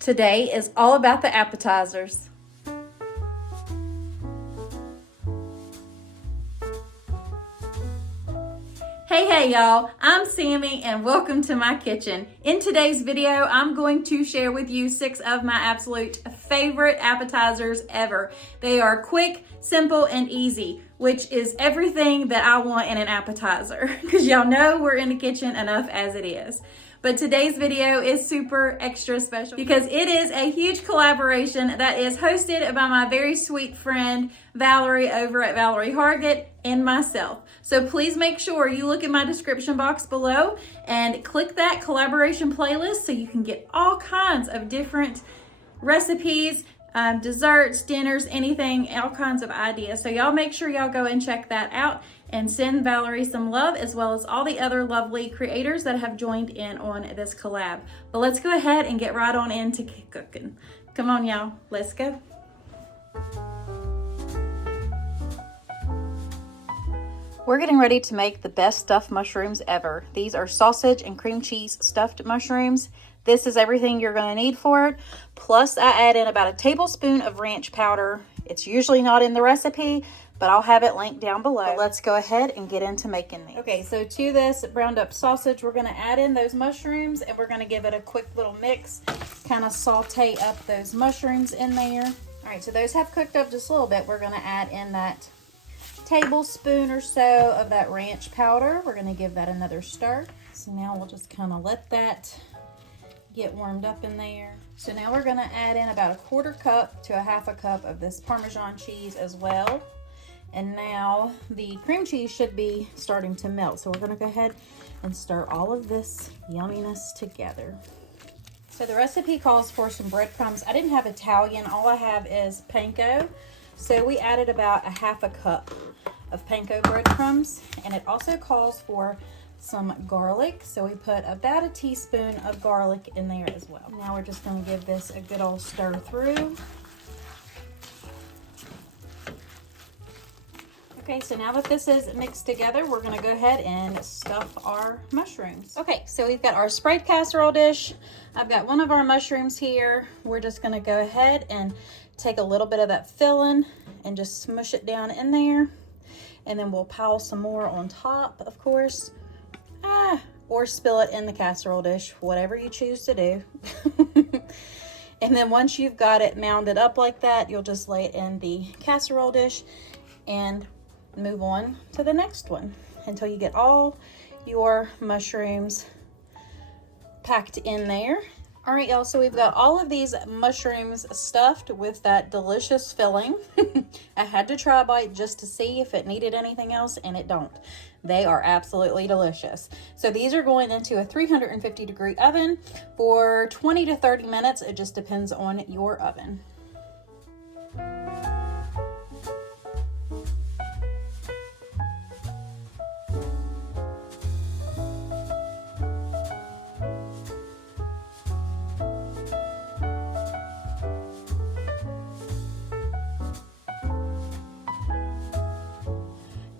Today is all about the appetizers. Hey y'all, I'm Sammy and welcome to my kitchen. In today's video, I'm going to share with you 6 of my absolute favorite appetizers ever. They are quick, simple, and easy, which is everything that I want in an appetizer because y'all know we're in the kitchen enough as it is. But today's video is super extra special because it is a huge collaboration that is hosted by my very sweet friend Valerie over at Valerie Hargett and myself. So please make sure you look in my description box below and click that collaboration playlist so you can get all kinds of different recipes, desserts, dinners, anything, all kinds of ideas. So y'all make sure y'all go and check that out and send Valerie some love, as well as all the other lovely creators that have joined in on this collab. But let's go ahead and get right on into cooking. Come on y'all, let's go. We're getting ready to make the best stuffed mushrooms ever. These are sausage and cream cheese stuffed mushrooms. This is everything you're going to need for it. Plus, I add in about a tablespoon of ranch powder. It's usually not in the recipe, but I'll have it linked down below. But let's go ahead and get into making these. Okay, so to this browned up sausage, we're going to add in those mushrooms and we're going to give it a quick little mix. Kind of saute up those mushrooms in there. All right, so those have cooked up just a little bit. We're going to add in that tablespoon or so of that ranch powder. We're going to give that another stir. So now we'll just kind of let that get warmed up in there. So now we're going to add in about a 1/4 cup to a 1/2 cup of this Parmesan cheese as well. And now the cream cheese should be starting to melt. So we're going to go ahead and stir all of this yumminess together. So the recipe calls for some breadcrumbs. I didn't have Italian. All I have is panko. So we added about a 1/2 cup of panko breadcrumbs. And it also calls for some garlic. So we put about a teaspoon of garlic in there as well. Now we're just going to give this a good old stir through. Okay, so now that this is mixed together, we're going to go ahead and stuff our mushrooms. Okay, so we've got our sprayed casserole dish. I've got one of our mushrooms here. We're just going to go ahead and take a little bit of that filling and just smush it down in there. And then we'll pile some more on top, of course. Or spill it in the casserole dish, whatever you choose to do. And then once you've got it mounded up like that, you'll just lay it in the casserole dish and move on to the next one until you get all your mushrooms packed in there. All right, y'all, so we've got all of these mushrooms stuffed with that delicious filling. I had to try a bite just to see if it needed anything else, and it don't. They are absolutely delicious. So these are going into a 350-degree oven for 20 to 30 minutes. It just depends on your oven.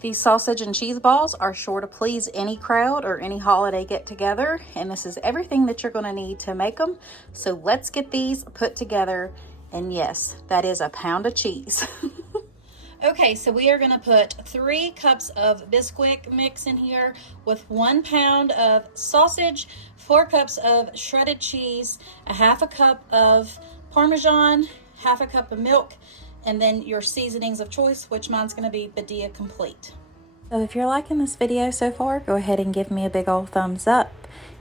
These sausage and cheese balls are sure to please any crowd or any holiday get together, and this is everything that you're going to need to make them. So let's get these put together, and yes, that is a pound of cheese. Okay, so we are going to put 3 cups of Bisquick mix in here with 1 pound of sausage, 4 cups of shredded cheese, a 1/2 cup of Parmesan, 1/2 cup of milk, and then your seasonings of choice, which mine's going to be Badia Complete. So if you're liking this video so far, go ahead and give me a big old thumbs up.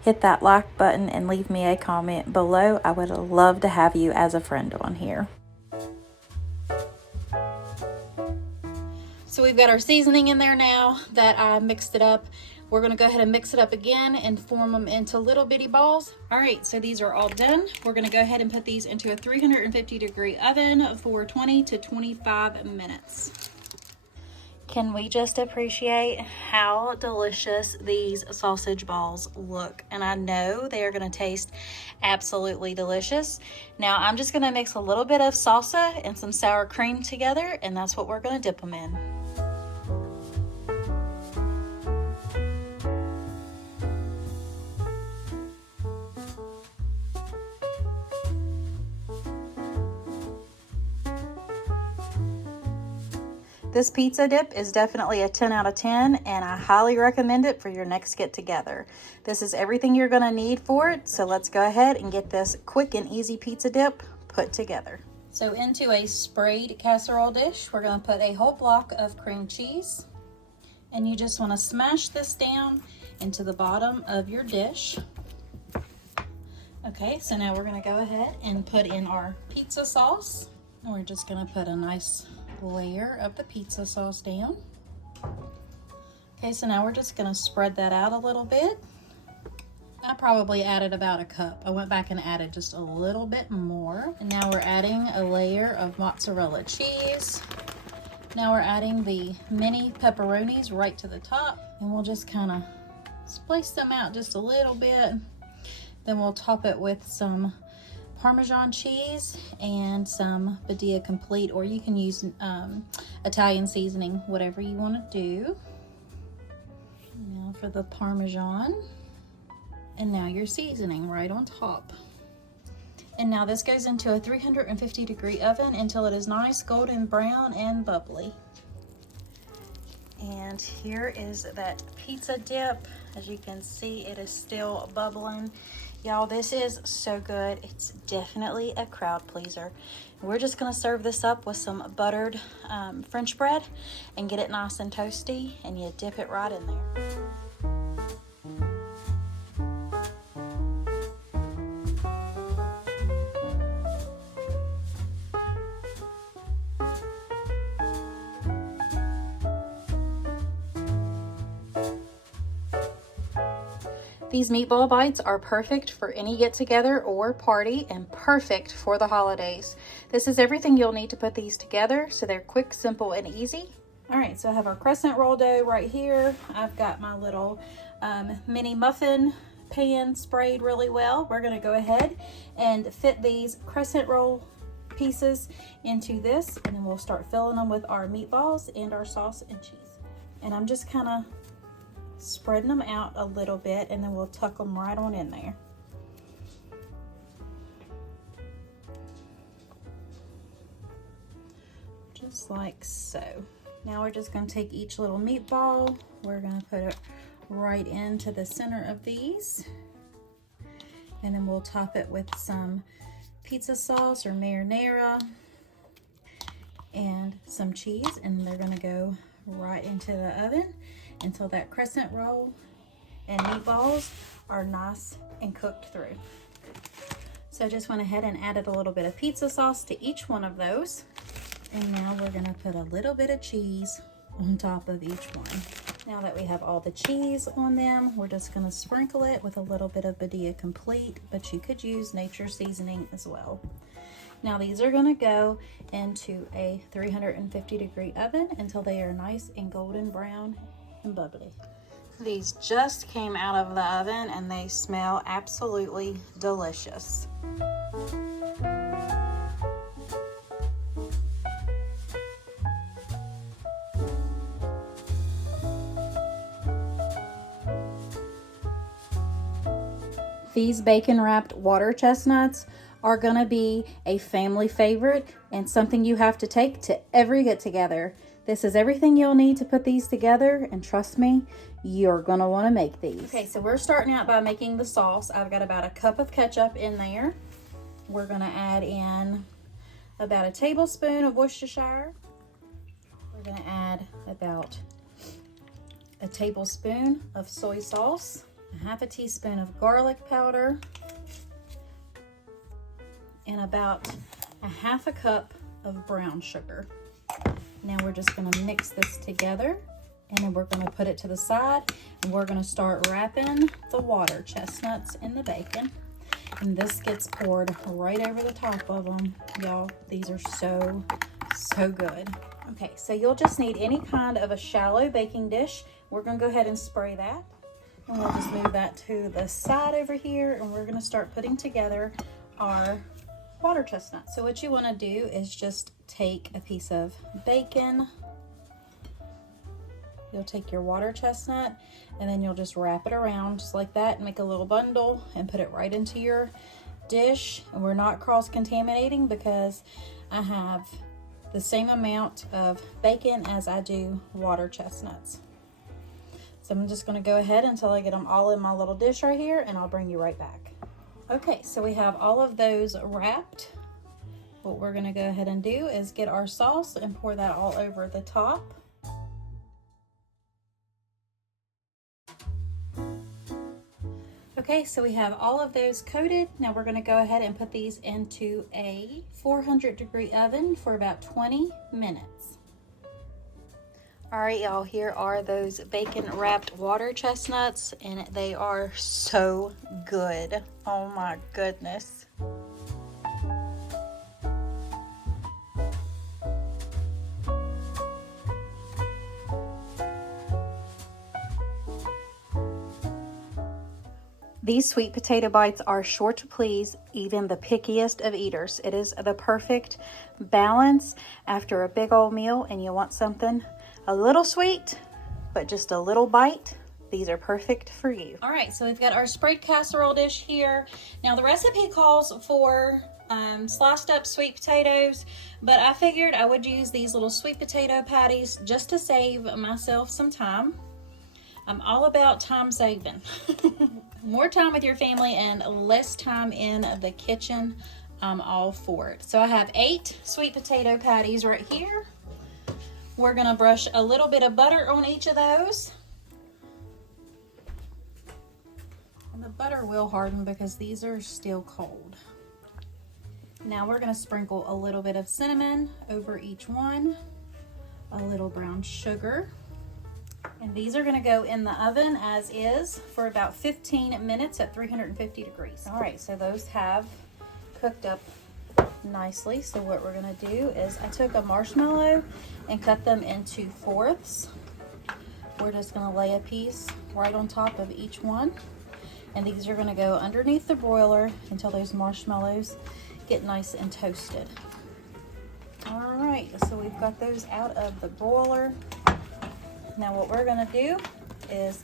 Hit that like button and leave me a comment below. I would love to have you as a friend on here. So we've got our seasoning in there now that I mixed it up. We're going to go ahead and mix it up again and form them into little bitty balls. All right, so these are all done. We're going to go ahead and put these into a 350-degree oven for 20 to 25 minutes. Can we just appreciate how delicious these sausage balls look? And I know they are going to taste absolutely delicious. Now I'm just going to mix a little bit of salsa and some sour cream together, and that's what we're going to dip them in. This pizza dip is definitely a 10 out of 10, and I highly recommend it for your next get together. This is everything you're gonna need for it, so let's go ahead and get this quick and easy pizza dip put together. So into a sprayed casserole dish, we're gonna put a whole block of cream cheese, and you just wanna smash this down into the bottom of your dish. Okay, so now we're gonna go ahead and put in our pizza sauce. And we're just gonna put a nice layer of the pizza sauce down. Okay, so now we're just gonna spread that out a little bit. I probably added about a cup. I went back and added just a little bit more. And now we're adding a layer of mozzarella cheese. Now we're adding the mini pepperonis right to the top, and we'll just kind of splice them out just a little bit. Then we'll top it with some Parmesan cheese and some Badia complete, or you can use Italian seasoning, whatever you want to do. Now for the Parmesan, and now your seasoning right on top. And now this goes into a 350-degree oven until it is nice golden brown and bubbly. And here is that pizza dip. As you can see, it is still bubbling. Y'all, this is so good. It's definitely a crowd pleaser. We're just gonna serve this up with some buttered French bread and get it nice and toasty, and you dip it right in there. These meatball bites are perfect for any get-together or party, and perfect for the holidays. This is everything you'll need to put these together, so they're quick, simple, and easy. All right, so I have our crescent roll dough right here. I've got my little mini muffin pan sprayed really well. We're gonna go ahead and fit these crescent roll pieces into this, and then we'll start filling them with our meatballs and our sauce and cheese. And I'm just kind of spreading them out a little bit, and then we'll tuck them right on in there. Just like so. Now we're just going to take each little meatball, we're going to put it right into the center of these, and then we'll top it with some pizza sauce or marinara and some cheese, and they're going to go right into the oven until that crescent roll and meatballs are nice and cooked through. So I just went ahead and added a little bit of pizza sauce to each one of those. And now we're gonna put a little bit of cheese on top of each one. Now that we have all the cheese on them, we're just gonna sprinkle it with a little bit of Badia complete, but you could use nature seasoning as well. Now these are gonna go into a 350-degree oven until they are nice and golden brown and bubbly. These just came out of the oven and they smell absolutely delicious. These bacon wrapped water chestnuts are gonna be a family favorite and something you have to take to every get together. This is everything you'll need to put these together, and trust me, you're gonna wanna make these. Okay, so we're starting out by making the sauce. I've got about a cup of ketchup in there. We're gonna add in about a tablespoon of Worcestershire. We're gonna add about a tablespoon of soy sauce, a half a teaspoon of garlic powder, and about a half a cup of brown sugar. Now we're just gonna mix this together, and then we're gonna put it to the side, and we're gonna start wrapping the water chestnuts in the bacon. And this gets poured right over the top of them. Y'all, these are so, so good. Okay, so you'll just need any kind of a shallow baking dish. We're gonna go ahead and spray that. And we'll just move that to the side over here, and we're gonna start putting together our water chestnuts. So what you wanna do is just take a piece of bacon. You'll take your water chestnut, and then you'll just wrap it around just like that and make a little bundle and put it right into your dish. And we're not cross-contaminating because I have the same amount of bacon as I do water chestnuts. So I'm just gonna go ahead until I get them all in my little dish right here, and I'll bring you right back. Okay, so we have all of those wrapped. What we're gonna go ahead and do is get our sauce and pour that all over the top. Okay, so we have all of those coated. Now we're gonna go ahead and put these into a 400-degree oven for about 20 minutes. All right, y'all, here are those bacon wrapped water chestnuts, and they are so good. Oh my goodness. These sweet potato bites are sure to please even the pickiest of eaters. It is the perfect balance after a big old meal and you want something a little sweet, but just a little bite. These are perfect for you. All right, so we've got our sprayed casserole dish here. Now the recipe calls for sliced up sweet potatoes, but I figured I would use these little sweet potato patties just to save myself some time. I'm all about time saving. More time with your family and less time in the kitchen, I'm all for it. So I have 8 sweet potato patties right here. We're gonna brush a little bit of butter on each of those. And the butter will harden because these are still cold. Now we're gonna sprinkle a little bit of cinnamon over each one, a little brown sugar. And these are gonna go in the oven as is for about 15 minutes at 350 degrees. All right, so those have cooked up nicely. So what we're gonna do is I took a marshmallow and cut them into 4ths. We're just gonna lay a piece right on top of each one. And these are gonna go underneath the broiler until those marshmallows get nice and toasted. All right, so we've got those out of the broiler. Now what we're gonna do is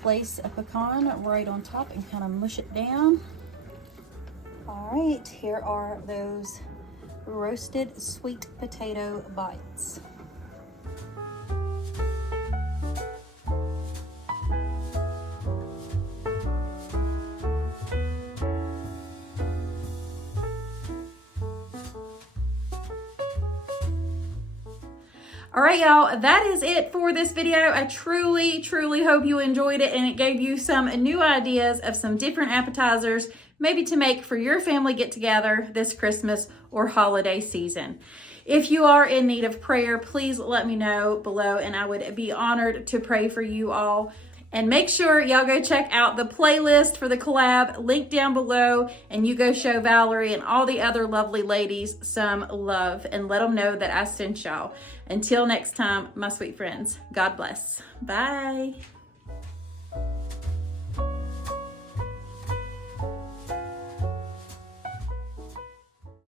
place a pecan right on top and kind of mush it down. All right, here are those roasted sweet potato bites. All right, y'all, that is it for this video. I truly, truly hope you enjoyed it and it gave you some new ideas of some different appetizers, maybe to make for your family get together this Christmas or holiday season. If you are in need of prayer, please let me know below and I would be honored to pray for you all. And make sure y'all go check out the playlist for the collab, link down below, and you go show Valerie and all the other lovely ladies some love and let them know that I sent y'all. Until next time, my sweet friends, God bless. Bye.